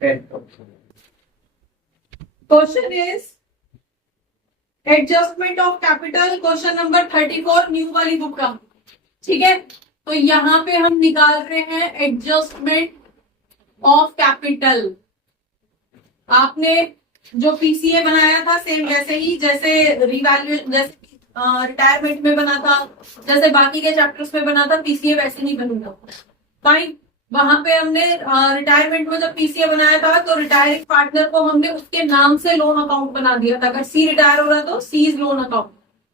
Question is adjustment of capital, question number 34 new वाली book का। ठीक है, तो यहाँ पे हम निकाल रहे हैं एडजस्टमेंट ऑफ कैपिटल। आपने जो पीसीए बनाया था सेम वैसे ही, जैसे रिवैल्यूएशन, जैसे रिटायरमेंट में बना था, जैसे बाकी के चैप्टर्स में बना था, पीसीए वैसे नहीं बनेगा। फाइन, वहां पे हमने रिटायरमेंट में जब पीसीए बनाया था तो रिटायरिंग पार्टनर को हमने उसके नाम से लोन अकाउंट बना दिया था। अगर सी रिटायर हो रहा तो सीज लोन अकाउंट।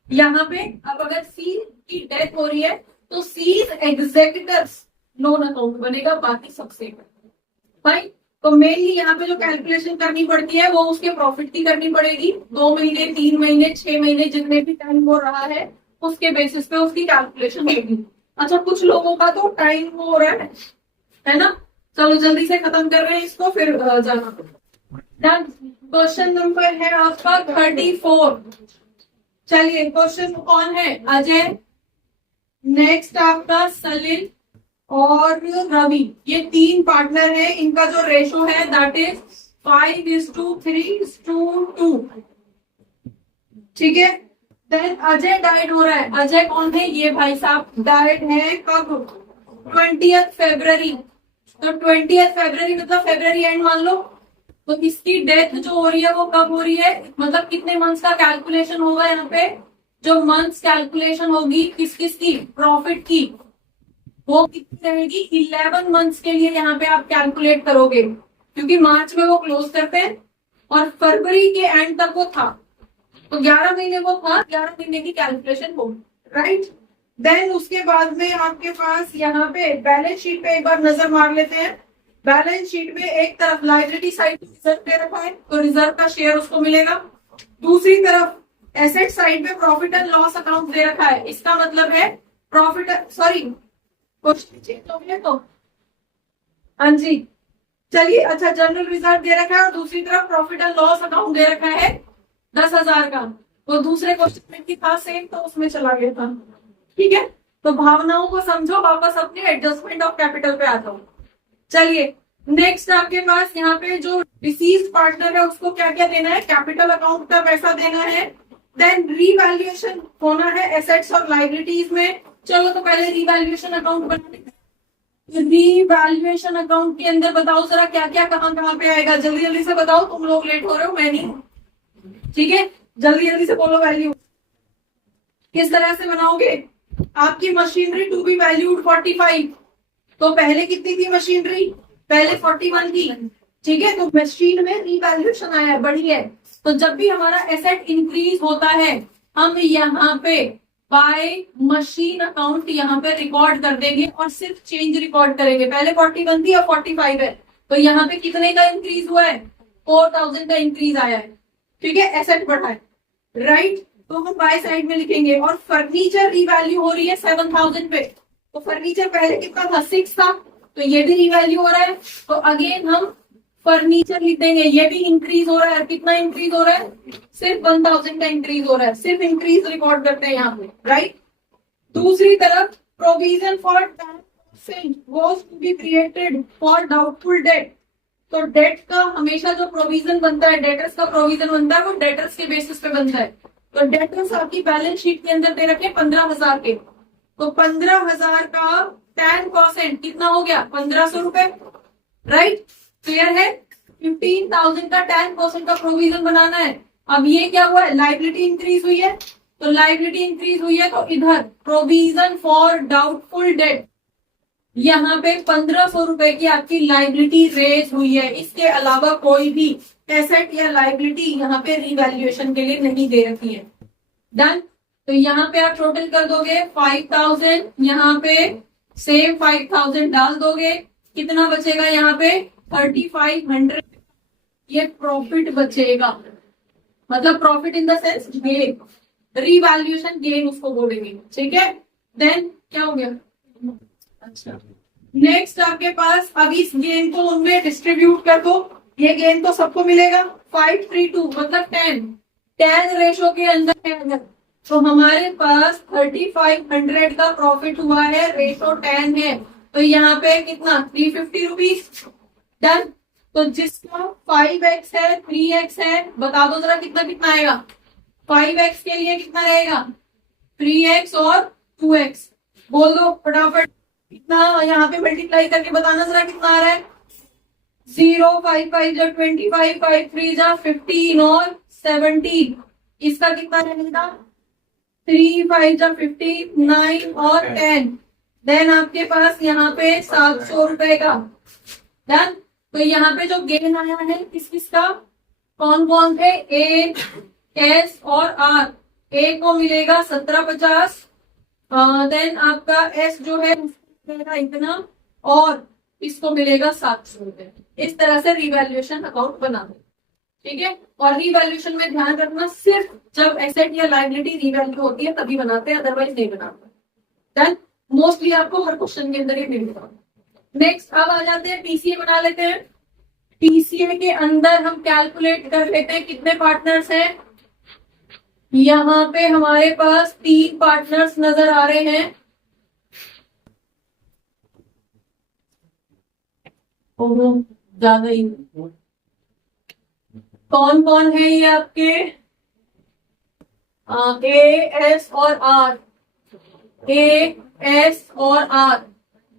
यहाँ पे अब अगर सी की डेथ हो रही है तो सीज एग्जीक्यूटर्स लोन अकाउंट बनेगा, बाकी सबसे। फाइन, तो मेनली यहाँ पे जो कैलकुलेशन करनी पड़ती है वो उसके प्रॉफिट की करनी पड़ेगी। 2 महीने, 3 महीने, 6 महीने, जितने भी टाइम हो रहा है उसके बेसिस पे उसकी कैलकुलेशन होगी। अच्छा, कुछ लोगों का तो टाइम हो रहा है ना। चलो जल्दी से खत्म कर रहे हैं इसको, फिर जाना। क्वेश्चन नंबर है आपका 34। चलिए, क्वेश्चन कौन है? अजय, नेक्स्ट आपका सलिल और रवि। ये 3 पार्टनर है, इनका जो रेशो है दैट इज 5:3:2। ठीक है, देन अजय डाइड हो रहा है। अजय कौन है? ये भाई साहब डाइड है कब? 20 फरवरी। तो 20 फरवरी मतलब फरवरी एंड मान लो। तो इसकी डेथ जो हो रही है वो कब हो रही है, मतलब कितने मंथ्स का कैलकुलेशन होगा यहाँ पे? जो मंथ्स कैलकुलेशन होगी किस किस की, प्रॉफिट की, वो कितनी रहेगी? 11 मंथ्स के लिए यहाँ पे आप कैलकुलेट करोगे, क्योंकि मार्च में वो क्लोज करते हैं और फरवरी के एंड तक वो था, तो 11 महीने वो था, 11 महीने की कैलकुलेशन हो। राइट, देन उसके बाद में आपके पास यहाँ पे बैलेंस शीट पे एक बार नजर मार लेते हैं। बैलेंस शीट में एक तरफ लाइबिलिटी साइड रिजर्व दे रखा है, तो रिजर्व का शेयर उसको मिलेगा। दूसरी तरफ एसेट साइड पे प्रॉफिट एंड लॉस अकाउंट दे रखा है, इसका मतलब है प्रॉफिट, सॉरी क्वेश्चन चेंज हो गया तो, हाँ जी। चलिए, अच्छा, जनरल रिजर्व दे रखा है और दूसरी तरफ प्रॉफिट एंड लॉस अकाउंट दे रखा है 10,000 का। तो दूसरे क्वेश्चन में भी था सेम, तो उसमें चला गया था। ठीक है, तो भावनाओं को समझो, वापस अपने एडजस्टमेंट ऑफ कैपिटल पे आ जाओ। चलिए, नेक्स्ट आपके पास यहाँ पे जो डिसीज्ड पार्टनर है उसको क्या क्या देना है? कैपिटल अकाउंट का पैसा देना है। देन रीवैल्यूएशन होना है एसेट्स और लाइबिलिटीज में। चलो, तो पहले रीवैल्यूएशन अकाउंट बना देते हैं। रीवैल्यूएशन अकाउंट के अंदर बताओ जरा क्या क्या कहाँ कहाँ पे आएगा, जल्दी जल्दी से बताओ, तुम लोग लेट हो रहे हो, मैं नहीं। ठीक है, जल्दी जल्दी से बोलो। वैल्यू किस तरह से बनाओगे? आपकी मशीनरी टू बी वैल्यूड 45, तो पहले कितनी थी मशीनरी? पहले 41 थी। ठीक है, तो मशीन में रीवैल्यूएशन आया, बढ़ी है। तो जब भी हमारा एसेट इंक्रीज होता है हम यहाँ पे बाय मशीन अकाउंट यहाँ पे रिकॉर्ड कर देंगे और सिर्फ चेंज रिकॉर्ड करेंगे। पहले 41 थी और 45 है, तो यहाँ पे कितने का इंक्रीज हुआ है? 4,000 का इंक्रीज आया है। ठीक है, एसेट बढ़ा है। राइट, तो हम बाय साइड में लिखेंगे। और फर्नीचर रीवैल्यू हो रही है 7,000 पे, तो फर्नीचर पहले कितना था? 6 था, तो ये भी रीवैल्यू हो रहा है, तो अगेन हम फर्नीचर लिख देंगे। ये भी इंक्रीज हो रहा है, कितना इंक्रीज हो रहा है? सिर्फ 1,000 का इंक्रीज हो रहा है, सिर्फ इंक्रीज रिकॉर्ड करते हैं यहाँ पे। राइट, दूसरी तरफ provision for was to be created for doubtful debt. तो डेट का हमेशा जो प्रोविजन बनता है, डेटर्स का प्रोविजन बनता है, वो डेटर्स के बेसिस पे बनता है। तो डेटर्स आपकी बैलेंस शीट के अंदर दे रखे 15,000 के, तो 15,000 का 10% कितना हो गया? 1,500 रुपए। राइट, क्लियर है? 15,000 का 10% का प्रोविजन बनाना है। अब ये क्या हुआ है? लाइबिलिटी इंक्रीज हुई है, तो लाइबिलिटी इंक्रीज हुई है तो इधर प्रोविजन फॉर डाउटफुल डेट, यहाँ पे 1,500 रुपए की आपकी लाइबिलिटी रेज हुई है। इसके अलावा कोई भी एसेट या लाइबिलिटी यहाँ पे रिवैल्यूएशन के लिए नहीं दे रखी है। डन, तो यहाँ पे आप टोटल कर दोगे 5,000, यहाँ पे सेम 5,000 डाल दोगे, कितना बचेगा यहाँ पे? 3,500। ये प्रॉफिट बचेगा, मतलब profit in the sense gain, revaluation gain उसको बोलेंगे। ठीक है, देन क्या हो गया? अच्छा, नेक्स्ट आपके पास अब इस गेन को उनमें डिस्ट्रीब्यूट कर दो। ये गेन तो सबको मिलेगा। 5:3:2 मतलब 10 रेशो के अंदर है अगर, तो हमारे पास 3,500 का प्रॉफिट हुआ है, रेशो 10 है, तो यहाँ पे कितना? 350 रुपीज। डन, तो जिसका 5x है 3x है, बता दो जरा कितना कितना आएगा। 5x के लिए कितना रहेगा, 3x और 2x। बोल दो फटाफट कितना, यहाँ पे मल्टीप्लाई करके बताना जरा कितना आ रहा है। 0, 5 5 जा 25, 5 3 जा 15 और 17। इसका कितना रहेगा, 3 5 जा 15, 9 और 10। देन आपके पास यहाँ पे 700 रुपए का। डन। तो यहाँ पे जो गेन आया है किस किसका, कौन कौन थे, ए एस और आर। ए को मिलेगा 1750, देन आपका एस जो है मिलेगा इतना, और इसको मिलेगा 700 रुपए। इस तरह से रिवैल्यूएशन अकाउंट बना दो, ठीक है। और रिवैल्यूएशन में ध्यान रखना, सिर्फ जब एसेट या लायबिलिटी रिवैल्यू होती है तभी बनाते हैं, अदरवाइज नहीं बनाते। डन। मोस्टली आपको हर क्वेश्चन के अंदर ये मिलेगा। नेक्स्ट अब आ जाते हैं पीसीए बना लेते हैं। पीसीए के अंदर हम कैलकुलेट कर लेते हैं कितने पार्टनर्स हैं। यहाँ पे हमारे पास 3 पार्टनर्स नजर आ रहे हैं। ज्यादा ही कौन कौन है ये आपके, ए एस और आर। ए एस और आर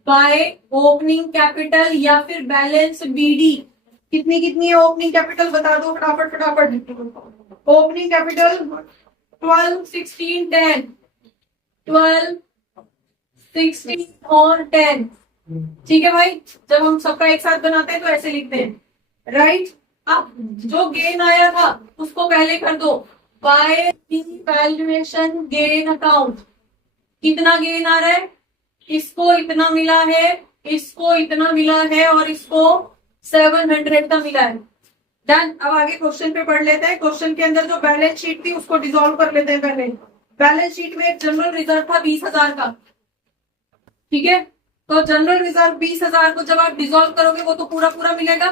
बाय ओपनिंग कैपिटल या फिर बैलेंस बीडी। कितनी कितनी है ओपनिंग कैपिटल, बता दो फटाफट फटाफट। ओपनिंग कैपिटल 12, 16, 10, 12, 16 और 10। ठीक है भाई, जब हम सबका एक साथ बनाते हैं तो ऐसे लिखते हैं, राइट। अब जो गेन आया था उसको पहले कर दो बाय वैल्यूएशन गेन अकाउंट। कितना गेन आ रहा है, इसको इतना मिला है, इसको इतना मिला है और इसको 700 का मिला है। डन। अब आगे क्वेश्चन पे पढ़ लेते हैं। क्वेश्चन के अंदर जो बैलेंस शीट थी उसको डिसॉल्व कर लेते हैं पहले। बैलेंस शीट में एक जनरल रिजर्व था 20,000 का, ठीक है। तो जनरल रिजर्व 20,000 को जब आप डिसॉल्व करोगे वो तो पूरा पूरा मिलेगा।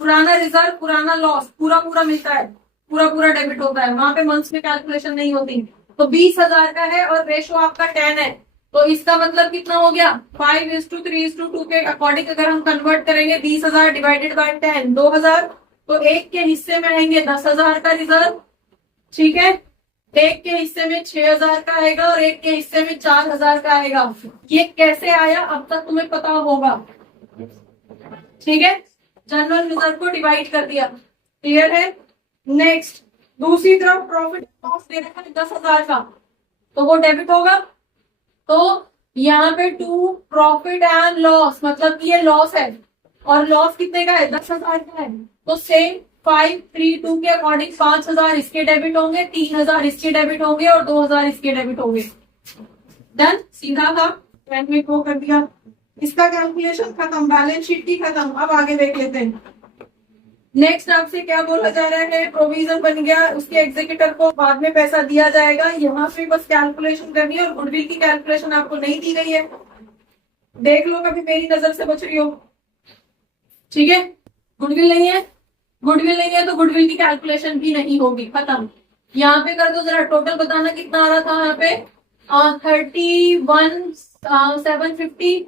पुराना रिजर्व पुराना लॉस पूरा पूरा मिलता है, पूरा पूरा डेबिट होता है, वहां पे मंथ्स में कैलकुलेशन नहीं होती। तो 20,000 का है और रेशो आपका 10 है, तो इसका मतलब कितना हो गया, 5:3:2 के अकॉर्डिंग अगर हम कन्वर्ट करेंगे 20,000 डिवाइडेड बाय 10 2,000, तो एक के हिस्से में आएंगे 10,000 का रिजर्व, ठीक है। एक के हिस्से में 6,000 का आएगा और एक के हिस्से में 4,000 का आएगा। ये कैसे आया अब तक तुम्हें पता होगा, ठीक है। जनरल रिजर्व को डिवाइड कर दिया, क्लियर है। नेक्स्ट दूसरी तरफ प्रॉफिट लॉस दे रखा है 10,000 का, तो वो डेबिट होगा। तो यहाँ पे 2 प्रॉफिट एंड लॉस, मतलब कि ये लॉस है और लॉस कितने का है, 10,000 का है। तो सेम 5:3:2 के अकॉर्डिंग 5,000 इसके डेबिट होंगे, 3,000 इसके डेबिट होंगे और 2,000 इसके डेबिट होंगे। डन। सीधा था, में को कर दिया, इसका कैलकुलेशन खत्म, बैलेंस शीट की खत्म। अब आगे देख लेते हैं। नेक्स्ट आपसे क्या बोला जा रहा है, प्रोविजन बन गया, उसके एग्जीक्यूटर को बाद में पैसा दिया जाएगा। यहाँ पे बस कैलकुलेशन करनी है और गुडविल की कैलकुलेशन आपको नहीं दी गई है, देख लो कभी मेरी नजर से बच रही हो, ठीक है। गुडविल नहीं है, गुडविल नहीं है तो गुडविल की कैलकुलेशन भी नहीं होगी, खत्म। यहाँ पे कर दो जरा, टोटल बताना कितना आ रहा था यहाँ पे, 31,750,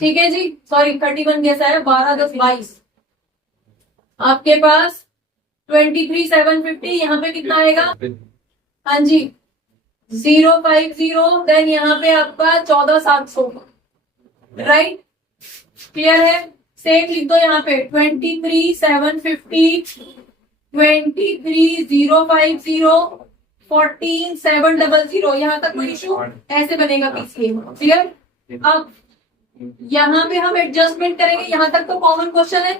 ठीक है जी। सॉरी 31 कैसा है, 12 10 22, आपके पास 23,750। यहाँ पे कितना आएगा, हाँ जी 050, देन यहाँ पे आपका 14,700, राइट, क्लियर है। सेम लिख दो यहाँ पे 23,750, 23,050, 14,700। यहाँ तक कोई इशू, ऐसे बनेगा पीसीए, क्लियर। अब यहाँ पे हम एडजस्टमेंट करेंगे, यहाँ तक तो कॉमन क्वेश्चन है।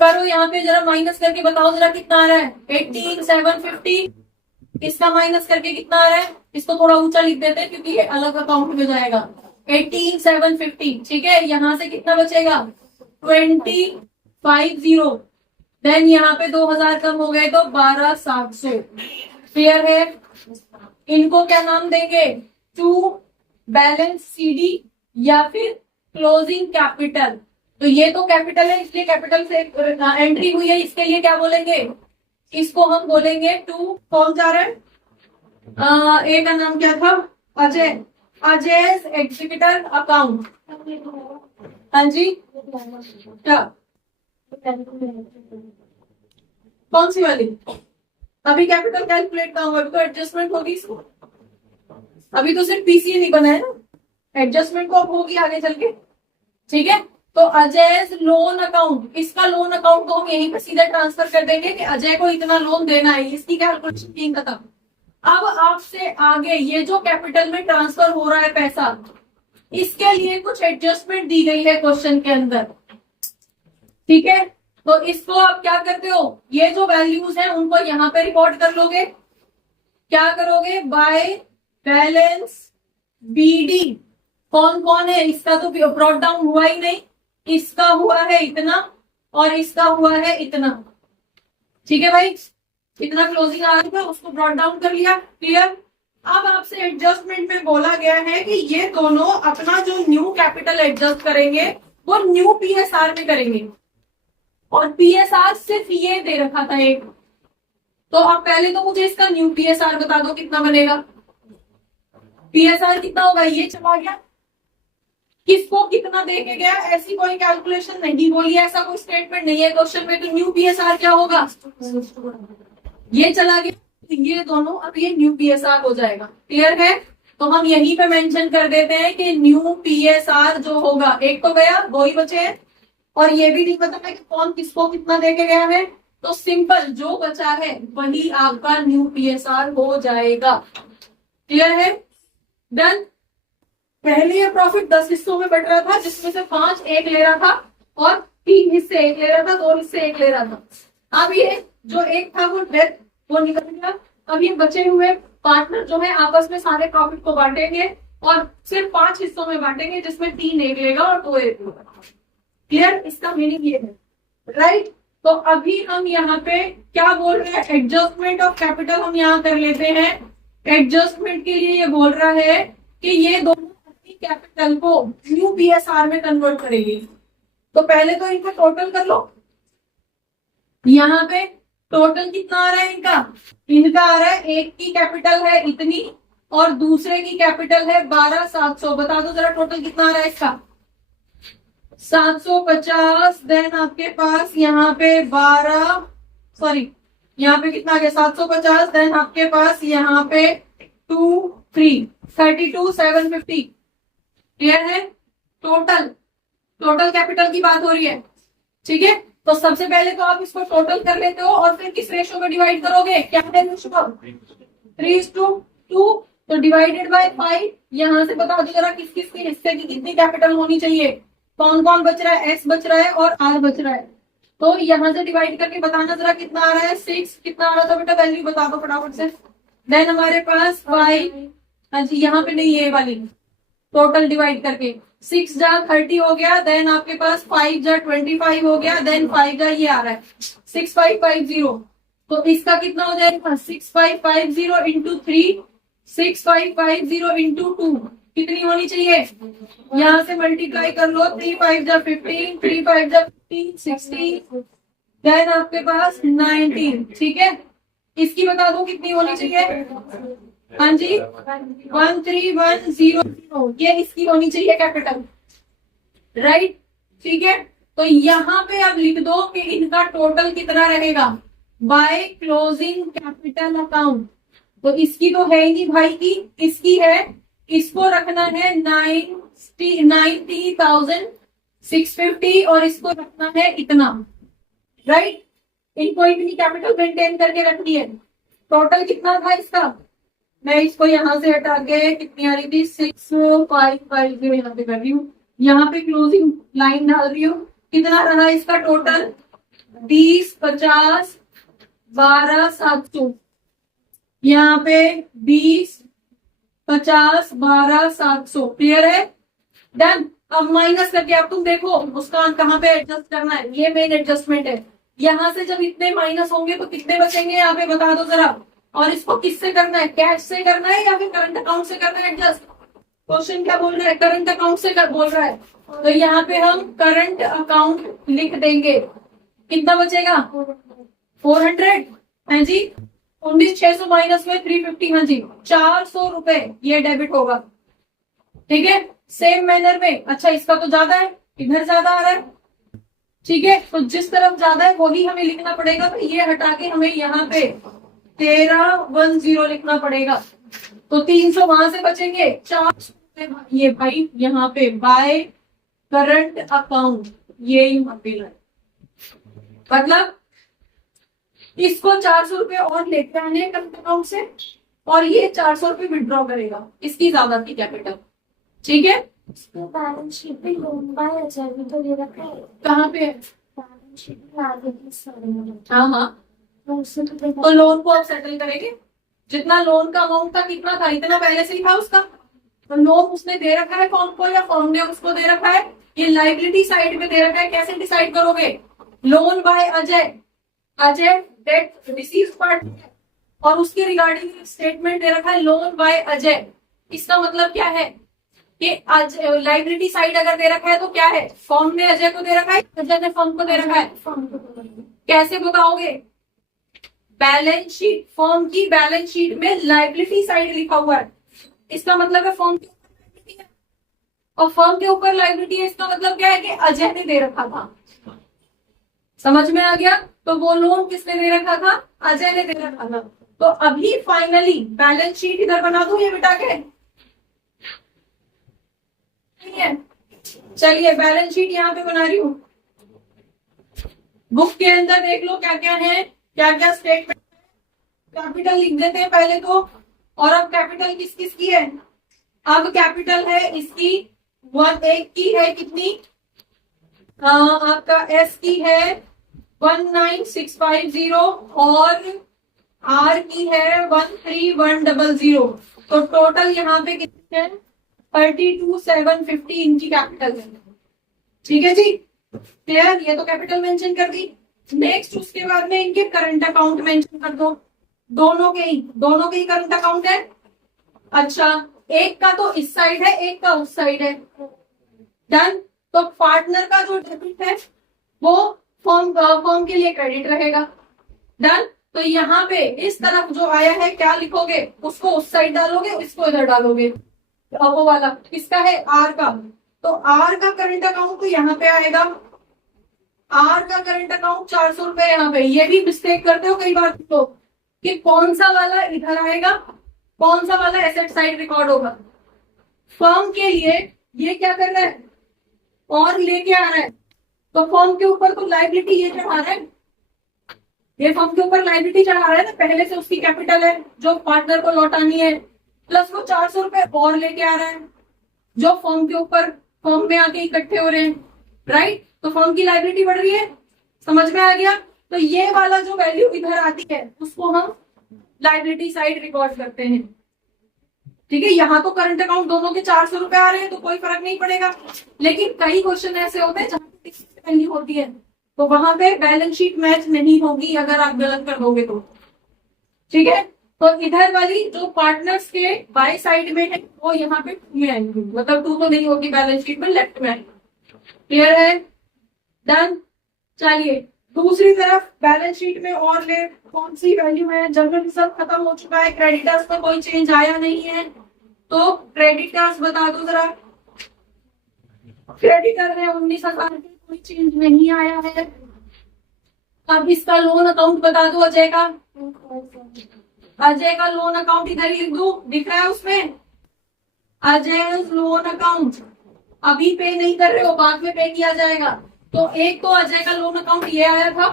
करो यहाँ पे जरा माइनस करके बताओ जरा कितना आ रहा है, 18,750। इसका माइनस करके कितना आ रहा है, इसको थोड़ा ऊंचा लिख देते हैं क्योंकि ये अलग अकाउंट में जाएगा। 18,750, ठीक है। यहाँ से कितना बचेगा, 20,50, देन यहाँ पे 2,000 कम हो गए तो 12,700, क्लियर है। इनको क्या नाम देंगे, टू बैलेंस सीडी या फिर क्लोजिंग कैपिटल। तो ये तो कैपिटल है इसलिए कैपिटल से एंट्री हुई है, इसके लिए क्या बोलेंगे, इसको हम बोलेंगे टू। कौन जा रहा है, ए का नाम क्या था, अजय, अजय एग्जीक्यूटर अकाउंट, हाँ जी क्या कौन सी वाली? अभी कैपिटल कैलकुलेट ना होगा, अभी तो एडजस्टमेंट होगी इसको, अभी तो सिर्फ पीसी नहीं बना है ना, एडजस्टमेंट को अब होगी आगे चल के। ठीक है, तो अजय लोन अकाउंट, इसका लोन अकाउंट को हम यहीं पर सीधा ट्रांसफर कर देंगे कि अजय को इतना लोन देना है, इसकी कैलकुलेशन की खत्म। अब आपसे आगे ये जो कैपिटल में ट्रांसफर हो रहा है पैसा, इसके लिए कुछ एडजस्टमेंट दी गई है क्वेश्चन के अंदर। ठीक है, तो इसको आप क्या करते हो, ये जो वैल्यूज हैं उनको यहां पे रिकॉर्ड कर लोगे। क्या करोगे, बाय बैलेंस बीडी कौन कौन है, इसका तो ब्रॉट डाउन हुआ ही नहीं, इसका हुआ है इतना और इसका हुआ है इतना। ठीक है भाई, इतना क्लोजिंग आ रहा था, उसको ब्रॉट डाउन कर लिया। क्लियर? अब आपसे एडजस्टमेंट में बोला गया है कि ये दोनों अपना जो न्यू कैपिटल एडजस्ट करेंगे वो न्यू पीएसआर में करेंगे, और पीएसआर सिर्फ ये दे रखा था एक। तो आप पहले तो मुझे इसका न्यू पीएसआर बता दो कितना बनेगा। पीएसआर कितना होगा, ये चला गया, किसको कितना दे के गया, ऐसी कोई कैलकुलेशन नहीं बोली है, ऐसा कोई स्टेटमेंट नहीं है क्वेश्चन में। तो न्यू पीएसआर क्या होगा, ये चला गया, ये दोनों अब ये न्यू पीएसआर हो जाएगा। क्लियर है? तो हम यहीं पे मेंशन कर देते हैं कि न्यू पीएसआर जो होगा, एक तो गया, दो ही बचे हैं, और ये भी नहीं पता है कि कौन किसको कितना दे के गया है, तो सिंपल जो बचा है वही आपका न्यू पीएसआर हो जाएगा। क्लियर है? डन। पहले ये प्रॉफिट 10 हिस्सों में बट रहा था, जिसमें से 5 एक ले रहा था और 3 हिस्से एक ले रहा था, 2 हिस्से एक ले रहा था। अब ये जो एक था वो डेथ, वो निकल गया। अब ये बचे हुए पार्टनर जो है आपस में सारे प्रॉफिट को बांटेंगे और सिर्फ 5 हिस्सों में बांटेंगे, जिसमें 3 एक लेगा और 2 एक लेगा। क्लियर? इसका मीनिंग ये है, राइट? तो अभी हम यहाँ पे क्या बोल रहे हैं, एडजस्टमेंट ऑफ कैपिटल हम यहाँ कर लेते हैं। एडजस्टमेंट के लिए ये बोल रहा है कि ये दोनों कैपिटल को न्यू पीएसआर में कन्वर्ट करेंगे। तो पहले तो इनका टोटल कर लो, यहाँ पे टोटल कितना आ रहा है इनका, इनका आ रहा है, एक की कैपिटल है इतनी और दूसरे की कैपिटल है 12,700। बता दो जरा टोटल कितना आ रहा है इसका, 750। देन आपके पास यहाँ पे 12, सॉरी यहाँ पे कितना आ गया 750। देन आपके पास यहाँ पे 2 3 32,750। क्लियर है? टोटल कैपिटल की बात हो रही है। ठीक है, तो सबसे पहले तो आप इसको टोटल कर लेते हो और फिर किस रेशो में डिवाइड करोगे, क्या है रेशो, 3:2। तो डिवाइडेड बाय 5। यहां से बता दो जरा किस किस के हिस्से की कितनी कैपिटल होनी चाहिए, कौन कौन बच रहा है, एस बच रहा है और आर बच रहा है। तो यहां से डिवाइड करके बताना जरा कितना आ रहा है, 6 कितना आ रहा था बेटा, वैल्यू बता दो फटाफट से। देन हमारे पास 5, हाँ जी यहाँ पे नहीं, ये वाली टोटल डिवाइड करके 6 जा 30 हो गया। देन आपके पास 5 जा 25 हो गया। देन 5 जा ये आ रहा है 6550। तो इसका कितना हो जाएगा, 6550 इंटू 3, 6550 इंटू 2 कितनी होनी चाहिए, यहाँ से मल्टीप्लाई कर लो, 3 5 जा 15, 3 5 जा 15, 16। देन आपके पास 19। ठीक है, इसकी बता दो कितनी होनी चाहिए, हाँ जी 13100, ये इसकी होनी चाहिए कैपिटल, राइट? ठीक है, तो यहाँ पे अब लिख दो कि इनका टोटल कितना रहेगा बाय क्लोजिंग कैपिटल अकाउंट। तो इसकी तो है ही नहीं भाई की, इसकी है, इसको रखना है 90,650 और इसको रखना है इतना, राइट? इनको इतनी कैपिटल मेंटेन करके रखनी है। टोटल कितना था इसका, मैं इसको यहाँ से हटा के कितनी आ रही थी 6550 यहाँ पे कर रही हूँ, यहाँ पे क्लोजिंग लाइन डाल रही हूँ। कितना रहा इसका टोटल, 20 50 12,700। यहाँ पे 20 50 12,700। क्लियर है? डन। अब माइनस करके अब तुम देखो मुस्कान कहाँ पे एडजस्ट करना है, ये मेन एडजस्टमेंट है। यहाँ से जब इतने माइनस होंगे तो कितने बचेंगे यहाँ पे बता दो जरा। और इसको किससे करना है, कैश से करना है या फिर करंट अकाउंट से करना है एडजस्ट? क्वेश्चन क्या बोल रहा है, करंट अकाउंट से बोल रहा है। तो यहाँ पे हम करंट अकाउंट लिख देंगे। कितना बचेगा 400, हाँ जी 19,600 माइनस में 350, हाँ जी 400 रुपए ये डेबिट होगा। ठीक है, सेम मैनर में। अच्छा इसका तो ज्यादा है, इधर ज्यादा आ रहा है। ठीक है, तो जिस तरफ ज्यादा है वही हमें लिखना पड़ेगा, तो ये हटा के हमें यहाँ पे 1310 लिखना पड़ेगा। तो 300 वहां से बचेंगे, 400 ये भाई यहाँ पे बाय करंट अकाउंट, ये यहाँ पे मतलब इसको 400 और लेते आने करंट अकाउंट से, और ये 400 विड्रॉ करेगा, इसकी ज्यादा थी कैपिटल। ठीक है, बैलेंस शीट पे लोन बाय अजय भी तो दे रखा है। कहाँ पे? बैलेंस शीट में आगे की सारी हाँ हाँ, उससे तो देखा। तो लोन को आप सेटल करेंगे, जितना लोन का अमाउंट था कितना था, इतना पहले से ही था उसका, तो लोन उसने दे रखा है फॉर्म को या फॉर्म ने उसको दे रखा है, ये लाइबिलिटी साइड में दे रखा है। कैसे डिसाइड करोगे? Loan by Ajay, Ajay debt receive part और उसके रिगार्डिंग स्टेटमेंट दे रखा है लोन बाय अजय। इसका मतलब क्या है कि लाइबिलिटी साइड अगर दे रखा है तो क्या है, फॉर्म ने अजय को दे रखा है, अजय ने फॉर्म को दे रखा है। फॉर्म को तो करेंगे। कैसे बताओगे? बैलेंस शीट, फॉर्म की बैलेंस शीट में लाइबिलिटी साइड लिखा हुआ है, इसका मतलब है फॉर्म के ऊपर लाइबिलिटी है, और फॉर्म के ऊपर लाइबिलिटी है, इसका मतलब क्या है कि अजय ने दे रखा था। समझ में आ गया? तो वो लोन किसने दे रखा था? अजय ने दे रखा था। तो अभी फाइनली बैलेंस शीट इधर बना दूं ये बिटा के, ठीक है? चलिए बैलेंस शीट यहाँ पे बना रही हूँ। बुक के अंदर देख लो क्या क्या है, क्या क्या स्टेटमेंट। कैपिटल लिख देते हैं पहले तो, और अब कैपिटल किस किस की है? अब कैपिटल है इसकी एक की है कितनी, आपका एस की है 19650 और आर की है 13100। तो टोटल यहाँ पे कितनी है? 32,750 इनकी कैपिटल है। ठीक है जी, क्लियर? ये तो कैपिटल मेंशन कर दी। नेक्स्ट उसके बाद में इनके करंट अकाउंट मेंशन कर दो, दोनों के ही करंट अकाउंट है। अच्छा, एक का तो इस साइड है, एक का उस साइड है। डन। तो पार्टनर का जो डेबिट है वो फॉर्म के लिए क्रेडिट रहेगा। डन। तो यहाँ पे इस तरफ जो आया है क्या लिखोगे, उसको उस साइड डालोगे, इसको इधर डालोगे। वो वाला किसका है? आर का। तो आर का करंट अकाउंट तो यहाँ पे आएगा, आर का करंट अकाउंट 400 यहाँ पे। ये भी मिस्टेक करते हो कई बार तो, कि कौन सा वाला इधर आएगा, कौन सा वाला एसेट साइड रिकॉर्ड होगा। फर्म के लिए ये क्या कर रहा है, और लेके आ रहा है, तो फर्म के ऊपर तो लाइबिलिटी ये चढ़ा रहा है, ये फर्म के ऊपर लाइबिलिटी चढ़ा रहा है ना, पहले से उसकी कैपिटल है जो पार्टनर को लौटानी है, प्लस वो 400 और लेके आ रहा है जो फर्म के ऊपर फर्म में आके इकट्ठे हो रहे हैं, राइट? तो फर्म की लाइबिलिटी बढ़ रही है। समझ में आ गया? तो ये वाला जो वैल्यू इधर आती है उसको हम लाइबिलिटी साइड रिकॉर्ड करते हैं। ठीक है, यहाँ तो करंट अकाउंट दोनों के 400 आ रहे हैं तो कोई फर्क नहीं पड़ेगा, लेकिन कई क्वेश्चन ऐसे होते हैं जहां वैल्यू होती है तो वहां पे बैलेंस शीट मैच नहीं होगी अगर आप गलत कर दोगे तो। ठीक है, तो इधर वाली जो पार्टनर्स के बाय साइड में है वो यहाँ पे 2 में आएंगे, मतलब 2 तो नहीं होगी बैलेंस शीट में, लेफ्ट में आएंगे। क्लियर है? डन। चलिए दूसरी तरफ बैलेंस शीट में और ले कौन सी वैल्यू है? जनरल रिजर्व खत्म हो चुका है, क्रेडिटर्स में कोई चेंज आया नहीं है, तो क्रेडिटर्स बता दो जरा। क्रेडिटर है 19,000 के, कोई चेंज नहीं आया है। अब इसका लोन अकाउंट बता दो अजय का। अजय का लोन अकाउंट इधर ही लिख दो, दिख रहा है उसमें अजय लोन अकाउंट। अभी पे नहीं कर रहे हो, बाद में पे किया जाएगा। तो एक तो अजय का लोन अकाउंट ये आया था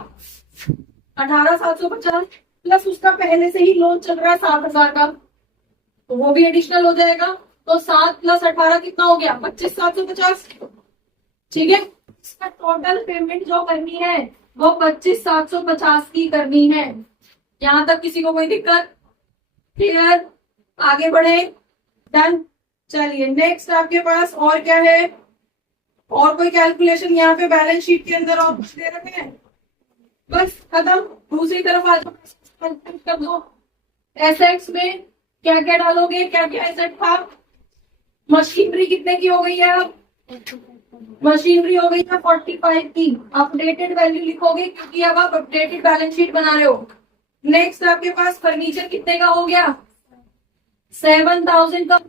18,750, प्लस उसका पहले से ही लोन चल रहा है 7,000 का, तो वो भी एडिशनल हो जाएगा। तो 7 + 18 कितना हो गया? 25,750। ठीक है, इसका टोटल पेमेंट जो करनी है वो 25,750 की करनी है। यहां तक किसी को कोई दिक्कत? क्लियर? आगे बढ़े। डन। चलिए नेक्स्ट आपके पास और क्या है? और कोई कैलकुलेशन यहाँ पे बैलेंस शीट के अंदर और कुछ दे रखे हैं? बस खत्म। दूसरी तरफ आ जाओ, कर दो। एसेट्स में क्या क्या डालोगे, क्या क्या एसेट था? मशीनरी कितने की हो गई है? अब मशीनरी हो गई है 45 की। अपडेटेड वैल्यू लिखोगे क्योंकि अब आप अपडेटेड बैलेंस शीट बना रहे हो। नेक्स्ट आपके पास फर्नीचर कितने का हो गया? 7,000 का।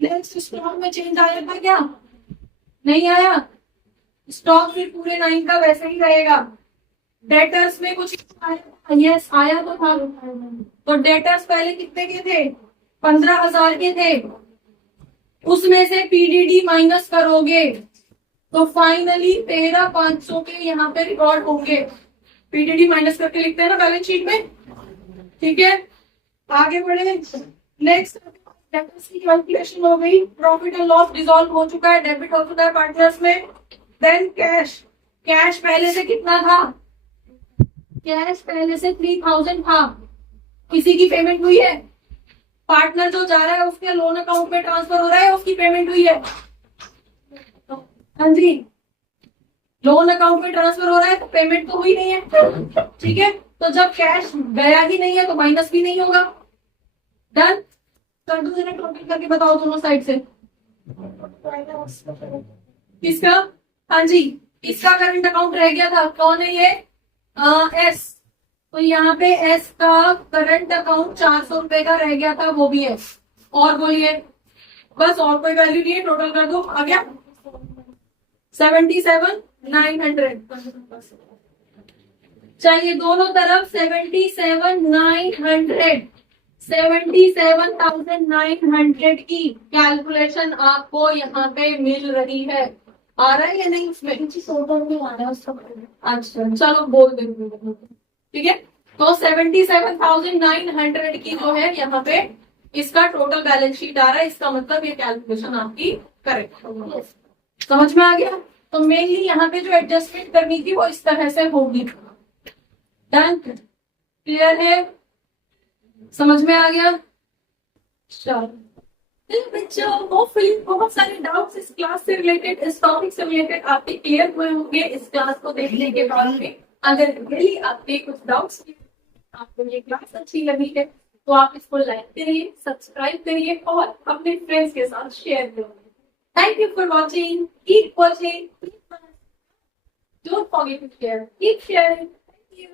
नेक्स्ट स्टॉक में चेंज आया था क्या? नहीं आया। स्टॉक फिर पूरे 9 का वैसे ही रहेगा। डेटर्स में कुछ यस आया तो था। तो डेटर्स पहले कितने के थे? 15,000 के थे। उसमें से पीडीडी माइनस करोगे तो फाइनली 13,500 के यहाँ पे रिकॉर्ड होंगे। पीडीडी माइनस करके लिखते हैं ना बैलेंस शीट में, ठीक है। आगे बढ़े, नेक्स्ट डेटर्स की कैलकुलेशन हो गई, प्रॉफिट एंड लॉस डिसॉल्व हो चुका है, डेबिट हो चुका है पार्टनर्स में। देन कैश, कैश पहले से कितना था? कैश पहले से 3,000 था। किसी की पेमेंट हुई है? पार्टनर जो जा रहा है उसके लोन अकाउंट में ट्रांसफर हो रहा है, उसकी पेमेंट हुई है? हाँ जी, लोन अकाउंट में ट्रांसफर हो रहा है तो पेमेंट तो हुई नहीं है, ठीक है। तो जब कैश गया ही नहीं है तो माइनस भी नहीं होगा। डन। कर दो जरा टोटल करके बताओ दोनों साइड से। किसका? हाँ जी, इसका करंट अकाउंट रह गया था, कौन है ये? एस। तो यहाँ पे एस का करंट अकाउंट 400 रुपए का रह गया था, वो भी है। और बोलिए, बस और कोई वैल्यू नहीं है, टोटल कर दो। आ गया 77,900। चाहिए दोनों तरफ 77,900, 77,900 की कैलकुलेशन आपको यहाँ पे मिल रही है। आ रहा है या नहीं उसमें? टोटल नहीं आ रहा उसका। अच्छा चलो बोल देंगे, ठीक है। तो 77,900 की जो है यहाँ पे इसका टोटल बैलेंस शीट आ रहा है। इसका मतलब ये कैलकुलेशन आपकी करेक्ट होगी। समझ में आ गया? तो मेनली यहाँ पे जो एडजस्टमेंट करनी थी वो इस तरह से होगी। डन, क्लियर है? समझ में आ गया? चलो बच्चों, होपफुली बहुत सारे डाउट्स इस क्लास से रिलेटेड, इस टॉपिक से रिलेटेड आपके क्लियर हुए होंगे इस क्लास को देखने के बाद में। अगर रियली आपके कुछ डाउट्स, आपको ये क्लास अच्छी लगी है तो आप इसको लाइक करिए, सब्सक्राइब करिए और अपने फ्रेंड्स के साथ शेयर करिए। Thank you for watching, keep watching, don't forget to share, keep sharing. Thank you.